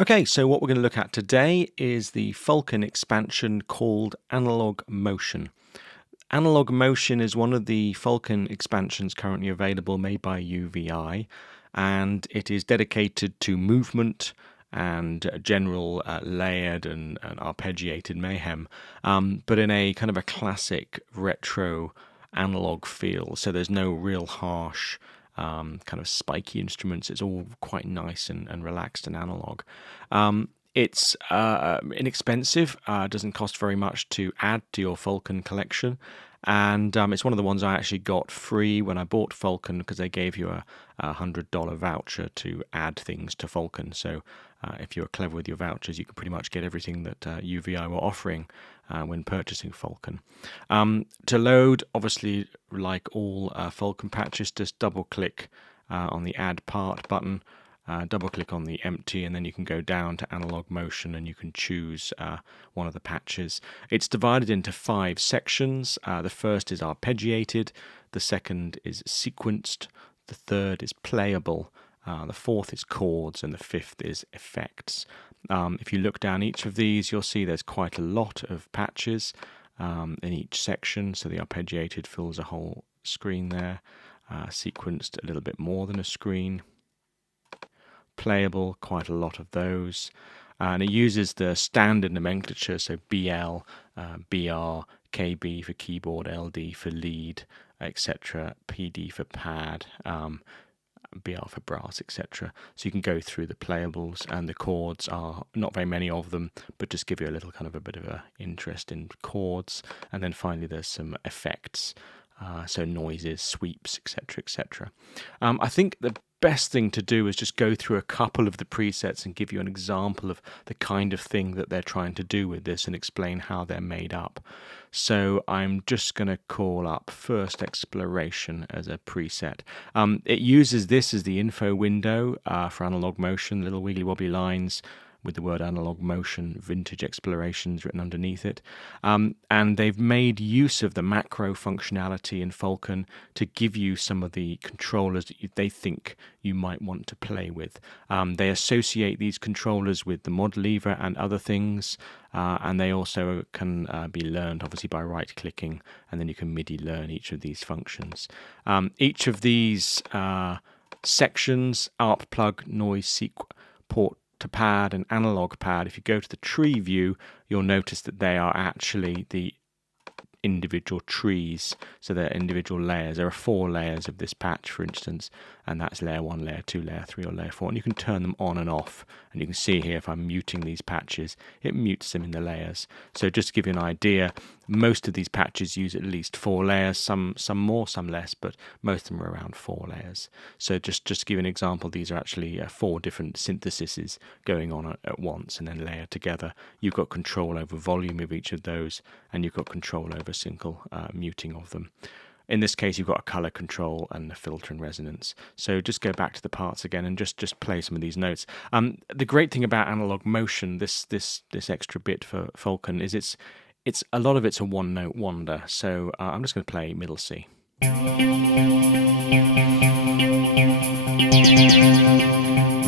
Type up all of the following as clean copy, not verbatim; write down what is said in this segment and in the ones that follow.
Okay, so what we're going to look at today is the Falcon expansion called Analogue Motion. Analogue Motion is one of the Falcon expansions currently available made by UVI, and it is dedicated to movement and general layered and arpeggiated mayhem, but in a kind of a classic retro analog feel. So there's no real harsh kind of spiky instruments. It's all quite nice and relaxed and analog. It's inexpensive, doesn't cost very much to add to your Falcon collection. And it's one of the ones I actually got free when I bought Falcon because they gave you a $100 voucher to add things to Falcon. So if you're clever with your vouchers, you can pretty much get everything that UVI were offering when purchasing Falcon. To load, obviously, like all Falcon patches, just double-click on the Add Part button. Double-click on the empty, and then you can go down to Analogue Motion and you can choose one of the patches. It's divided into 5 sections. The first is arpeggiated, the second is sequenced, the third is playable, the fourth is chords, and the fifth is effects. If you look down each of these, you'll see there's quite a lot of patches in each section. So the arpeggiated fills a whole screen there, sequenced a little bit more than a screen. Playable, quite a lot of those, and it uses the standard nomenclature, so BL, BR, KB for keyboard, LD for lead, etc., PD for pad, BR for brass, etc. So you can go through the playables, and the chords are not very many of them, but just give you a little kind of a bit of a interest in chords. And then finally there's some effects, so noises, sweeps, etc., etc. I think the best thing to do is just go through a couple of the presets and give you an example of the kind of thing that they're trying to do with this and explain how they're made up. So I'm just going to call up First Exploration as a preset. It uses this as the info window for Analogue Motion, little wiggly wobbly lines with the word Analogue Motion Vintage Explorations written underneath it. And they've made use of the macro functionality in Falcon to give you some of the controllers that they think you might want to play with. They associate these controllers with the mod lever and other things, and they also can be learned obviously by right-clicking, and then you can MIDI learn each of these functions. Each of these sections, ARP plug, noise, seq, port to pad and analog pad, if you go to the tree view, you'll notice that they are actually the individual trees, so they're individual layers. There are 4 layers of this patch, for instance, and that's layer 1, layer 2, layer 3, or layer 4, and you can turn them on and off. And you can see here, if I'm muting these patches, it mutes them in the layers. So just to give you an idea, most of these patches use at least 4 layers, some more, some less, but most of them are around 4 layers. So just to give you an example, these are actually 4 different syntheses going on at once and then layered together. You've got control over volume of each of those, and you've got control over single muting of them. In this case, you've got a color control and a filter and resonance. So just go back to the parts again and just play some of these notes. The great thing about Analogue Motion, this extra bit for Falcon, is it's a lot of it's a one-note wonder. So I'm just going to play middle C. If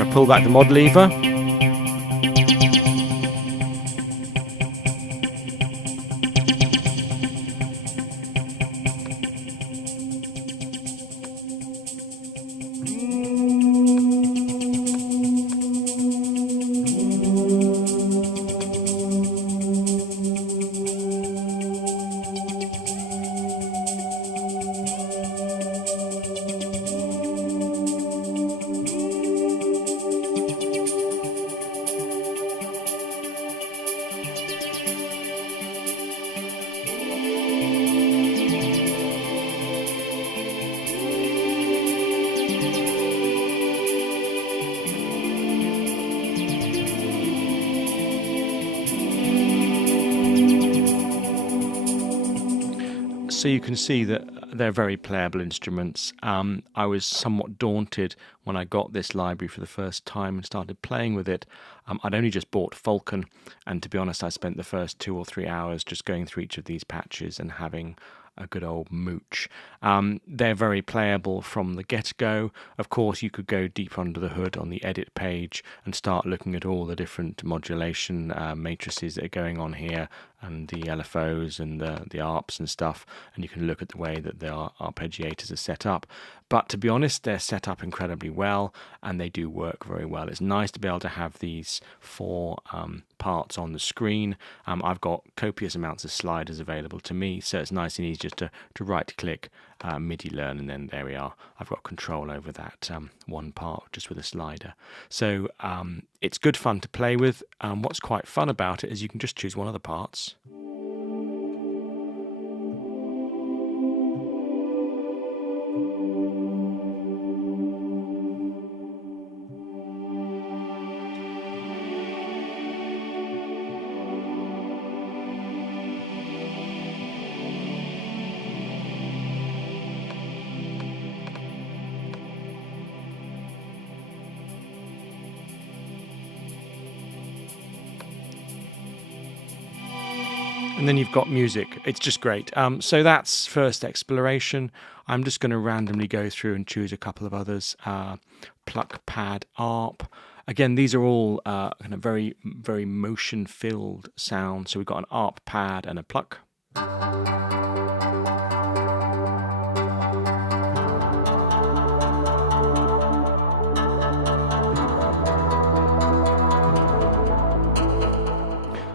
I pull back the mod lever, so you can see that they're very playable instruments. I was somewhat daunted when I got this library for the first time and started playing with it. I'd only just bought Falcon, and to be honest, I spent the first 2 or 3 hours just going through each of these patches and having a good old mooch. They're very playable from the get-go. Of course, you could go deep under the hood on the edit page and start looking at all the different modulation matrices that are going on here, and the LFOs and the ARPs and stuff, and you can look at the way that the arpeggiators are set up. But to be honest, they're set up incredibly well, and they do work very well. It's nice to be able to have these 4 parts on the screen. I've got copious amounts of sliders available to me, so it's nice and easy just to right-click, MIDI learn, and then there we are. I've got control over that one part just with a slider. So it's good fun to play with. What's quite fun about it is you can just choose one of the parts. And then you've got music. It's just great. So that's first exploration. I'm just going to randomly go through and choose a couple of others. Pluck, pad, ARP. Again, these are all kind of very, very motion-filled sounds. So we've got an ARP pad and a pluck.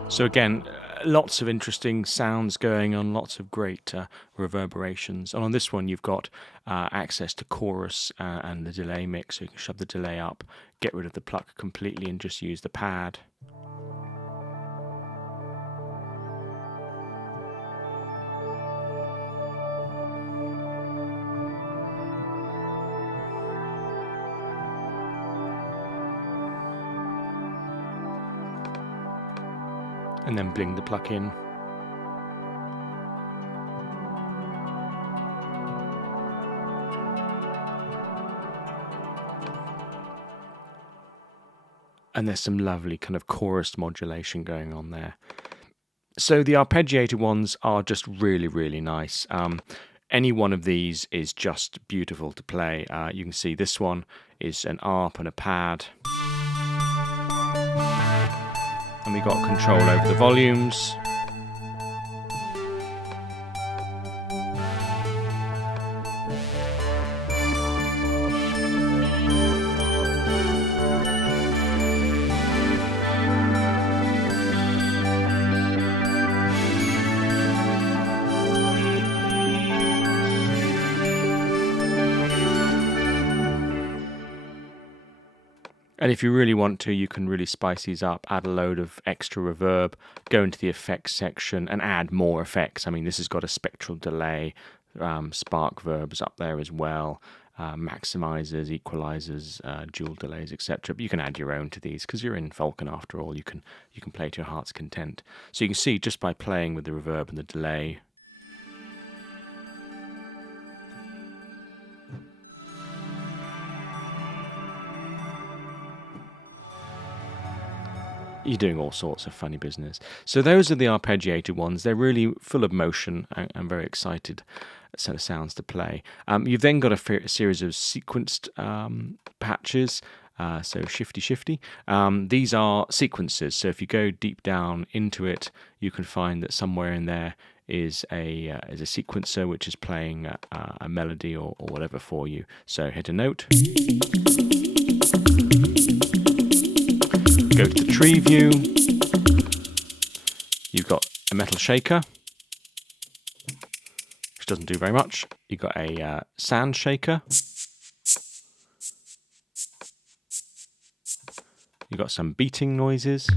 So again, lots of interesting sounds going on, lots of great reverberations. And on this one, you've got access to chorus and the delay mix, so you can shove the delay up, get rid of the pluck completely, and just use the pad. And then bling the pluck in. And there's some lovely kind of chorus modulation going on there. So the arpeggiated ones are just really, really nice. Any one of these is just beautiful to play. You can see this one is an ARP and a pad. And we got control over the volumes. And if you really want to, you can really spice these up, add a load of extra reverb, go into the effects section and add more effects. I mean, this has got a spectral delay, spark verbs up there as well, maximizers, equalizers, dual delays, etc. But you can add your own to these because you're in Falcon after all. You can play to your heart's content. So you can see just by playing with the reverb and the delay, you're doing all sorts of funny business. So those are the arpeggiated ones. They're really full of motion and very excited set of sounds to play. You've then got a series of sequenced patches. So shifty. These are sequences. So if you go deep down into it, you can find that somewhere in there is a sequencer which is playing a melody or whatever for you. So hit a note. Go to the tree view. You've got a metal shaker, which doesn't do very much. You've got a sand shaker. You've got some beating noises.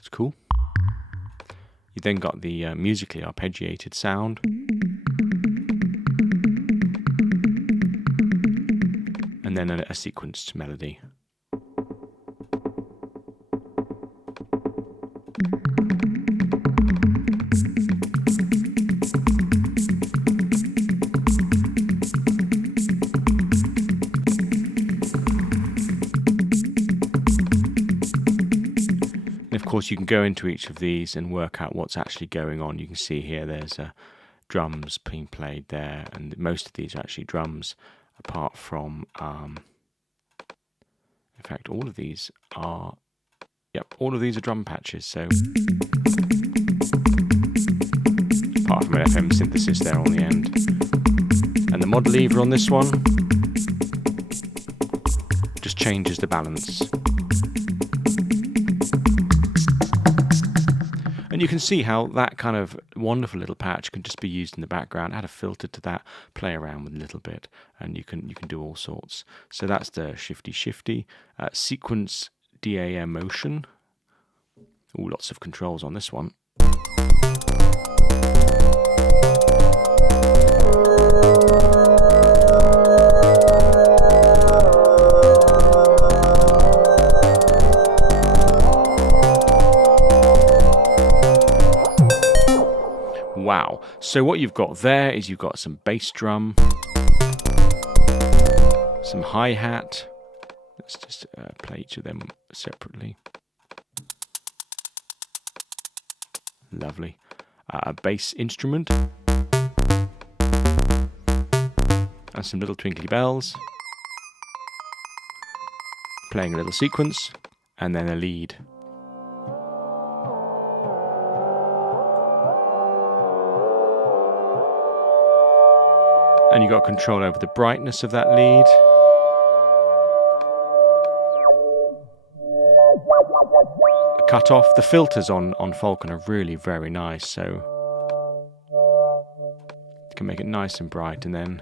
It's cool. You then got the musically arpeggiated sound. And then a sequenced melody. course, you can go into each of these and work out what's actually going on. You can see here there's drums being played there, and most of these are actually drums, apart from, in fact, all of these are, yep, all of these are drum patches. So, apart from an FM synthesis there on the end. And the mod lever on this one just changes the balance. And you can see how that kind of wonderful little patch can just be used in the background. Add a filter to that, play around with a little bit, and you can do all sorts. So that's the shifty sequence DAM motion. Ooh, lots of controls on this one. Wow, so what you've got there is you've got some bass drum, some hi-hat. Let's just play each of them separately. Lovely. A bass instrument. And some little twinkly bells. Playing a little sequence, and then a lead. And you've got control over the brightness of that lead. The cutoff. The filters on Falcon are really very nice, so you can make it nice and bright and then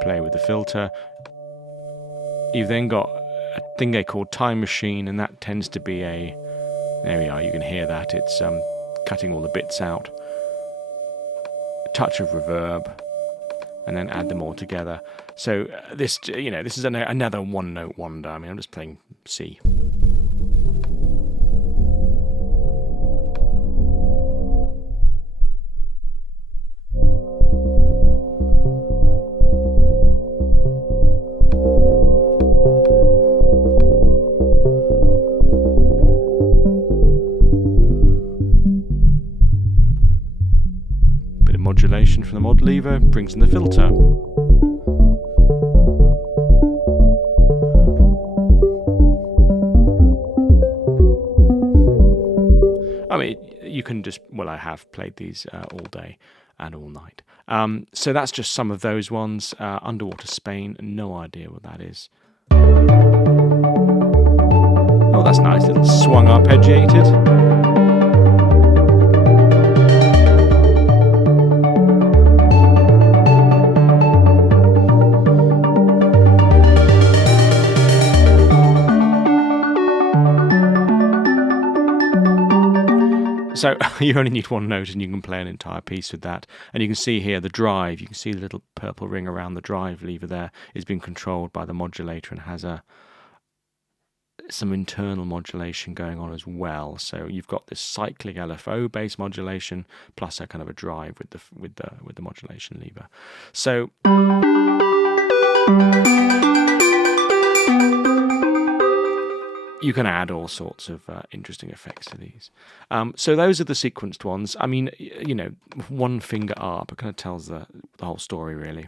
play with the filter. You've then got a thing they call Time Machine, and that tends to be a, there we are, you can hear that, it's cutting all the bits out. Touch of reverb, and then add them all together. So this, this is another one-note wonder. I mean, I'm just playing C. Modulation from the mod lever brings in the filter. I mean, you can just, well, I have played these all day and all night. So that's just some of those ones. Underwater Spain, no idea what that is. Oh, that's nice, little swung arpeggiated. So you only need one note and you can play an entire piece with that. And you can see here the drive, you can see the little purple ring around the drive lever there is being controlled by the modulator and has some internal modulation going on as well. So you've got this cyclic LFO bass modulation plus a kind of a drive with the modulation lever. So you can add all sorts of interesting effects to these. So those are the sequenced ones. I mean, one finger up, it kind of tells the whole story, really.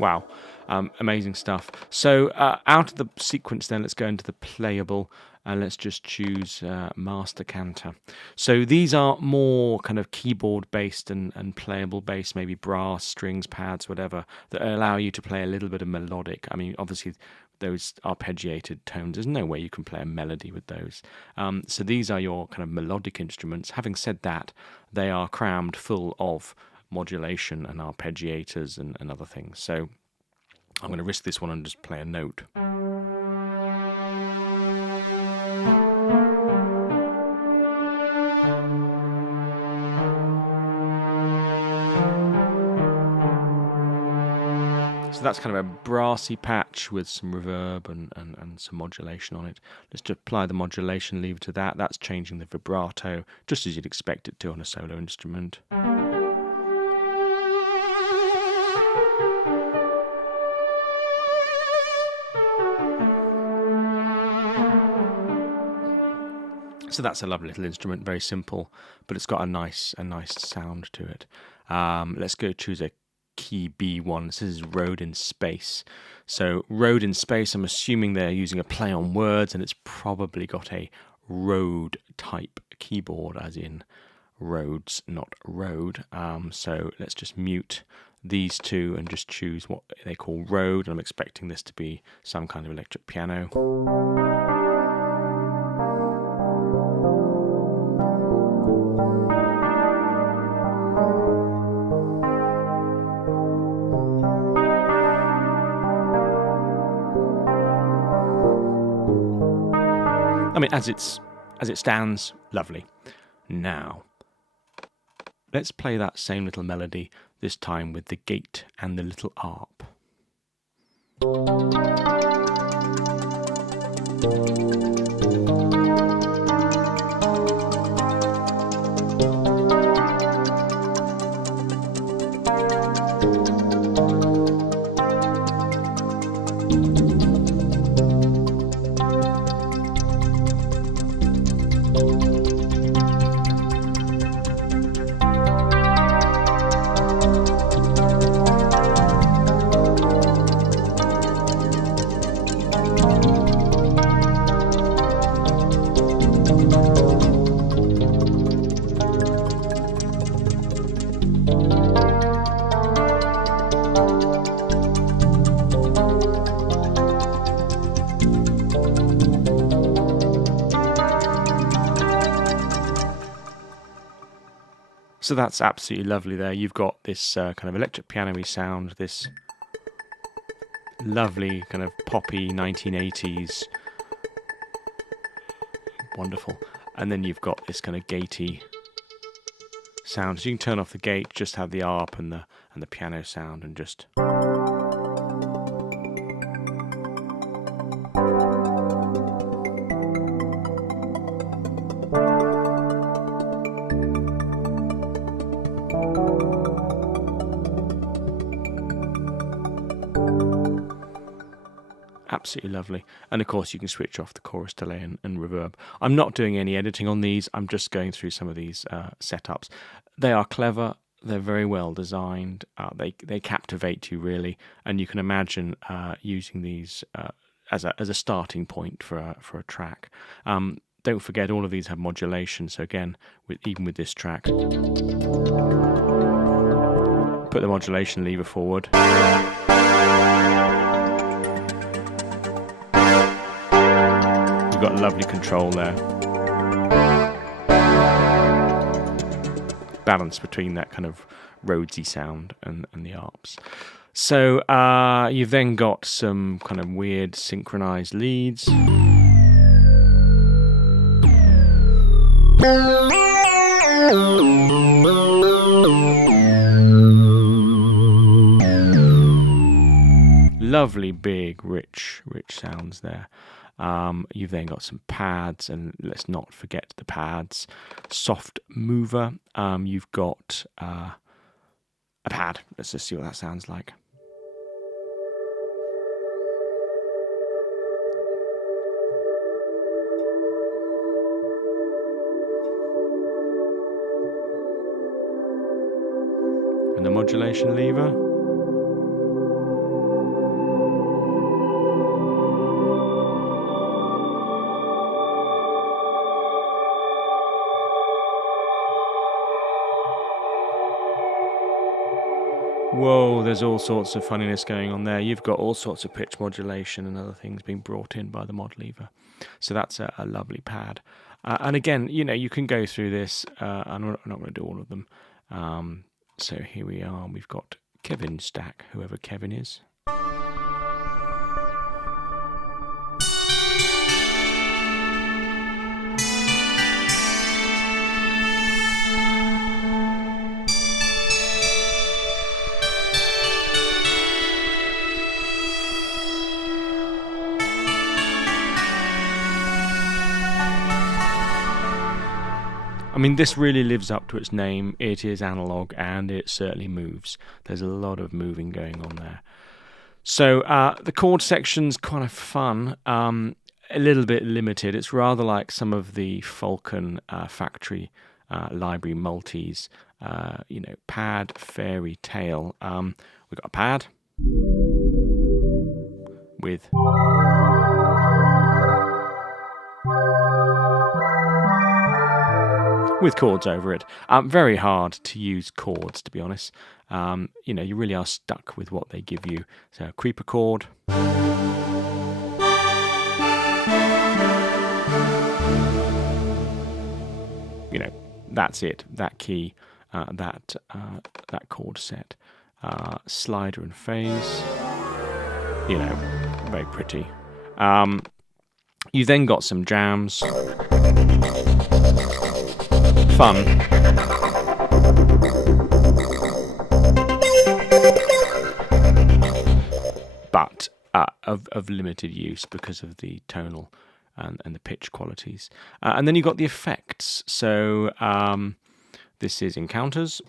Wow, amazing stuff. So out of the sequence then, let's go into the playable, and let's just choose Master Cantor. So these are more kind of keyboard based and playable based, maybe brass, strings, pads, whatever, that allow you to play a little bit of melodic. I mean, obviously those arpeggiated tones, there's no way you can play a melody with those. So these are your kind of melodic instruments. Having said that, they are crammed full of modulation and arpeggiators and other things. So I'm going to risk this one and just play a note. that's kind of a brassy patch with some reverb and some modulation on it. Let's just apply the modulation lever to that. That's changing the vibrato, just as you'd expect it to on a solo instrument. So that's a lovely little instrument, very simple, but it's got a nice sound to it. Let's go choose a key B one. This is Road in Space. So Road in Space, I'm assuming they're using a play on words, and it's probably got a Rode type keyboard, as in roads, not road. So let's just mute these two and just choose what they call Rode. I'm expecting this to be some kind of electric piano. I mean, as it stands, lovely. Now, let's play that same little melody, this time with the gate and the little arp. So that's absolutely lovely there. You've got this kind of electric piano-y sound, this lovely kind of poppy 1980s. Wonderful. And then you've got this kind of gatey sound. So you can turn off the gate, just have the arp and the piano sound, and just... Absolutely lovely. And of course you can switch off the chorus delay and reverb. I'm not doing any editing on these, I'm just going through some of these setups. They are clever, they're very well designed, they captivate you really, and you can imagine using these as a starting point for a track. Don't forget, all of these have modulation, so again, even with this track, put the modulation lever forward. You've got lovely control there. Balance between that kind of Rhodesy sound and the arps. So you've then got some kind of weird synchronized leads. Lovely, big, rich sounds there. You've then got some pads, and let's not forget the pads. Soft mover. You've got a pad. Let's just see what that sounds like. And the modulation lever. Whoa, there's all sorts of funniness going on there. You've got all sorts of pitch modulation and other things being brought in by the mod lever. So that's a lovely pad. And again, you can go through this. I'm not going to do all of them. So here we are. We've got Kevin Stack, whoever Kevin is. I mean, this really lives up to its name. It is analog, and it certainly moves. There's a lot of moving going on there. So the chord section's kind of fun, a little bit limited. It's rather like some of the Falcon factory library multis, pad, fairy, tail. We've got a pad with chords over it. Very hard to use chords, to be honest. You really are stuck with what they give you. So creeper chord. That's it. That key, that chord set. Slider and phase. Very pretty. You then got some jams. Fun. But of limited use because of the tonal and the pitch qualities. And then you've got the effects. So this is encounters.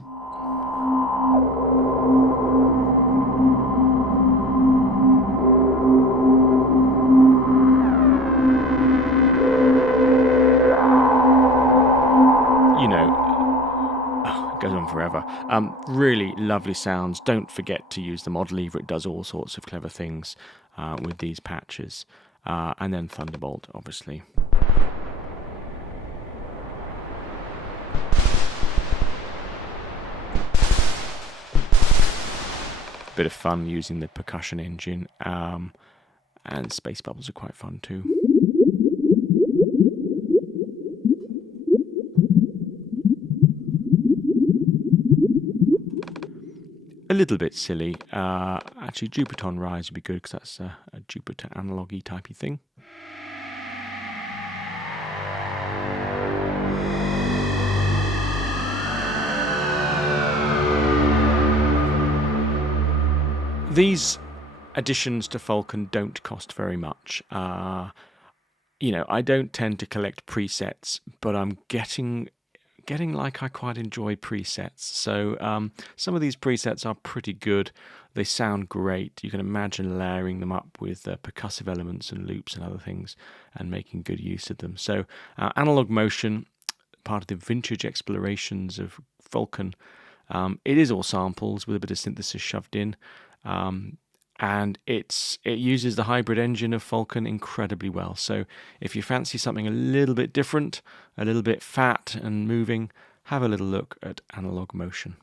Goes on forever. Really lovely sounds. Don't forget to use the mod lever. It does all sorts of clever things with these patches. And then Thunderbolt, obviously. Bit of fun using the percussion engine. And space bubbles are quite fun too. A little bit silly. Actually, Jupiter on Rise would be good because that's a Jupiter analogy typey thing. These additions to Falcon don't cost very much. I don't tend to collect presets, but I'm getting like I quite enjoy presets. So some of these presets are pretty good. They sound great. You can imagine layering them up with percussive elements and loops and other things and making good use of them. So Analogue Motion, part of the vintage explorations of Falcon, it is all samples with a bit of synthesis shoved in. And it uses the hybrid engine of Falcon incredibly well. So if you fancy something a little bit different, a little bit fat and moving, have a little look at Analogue Motion.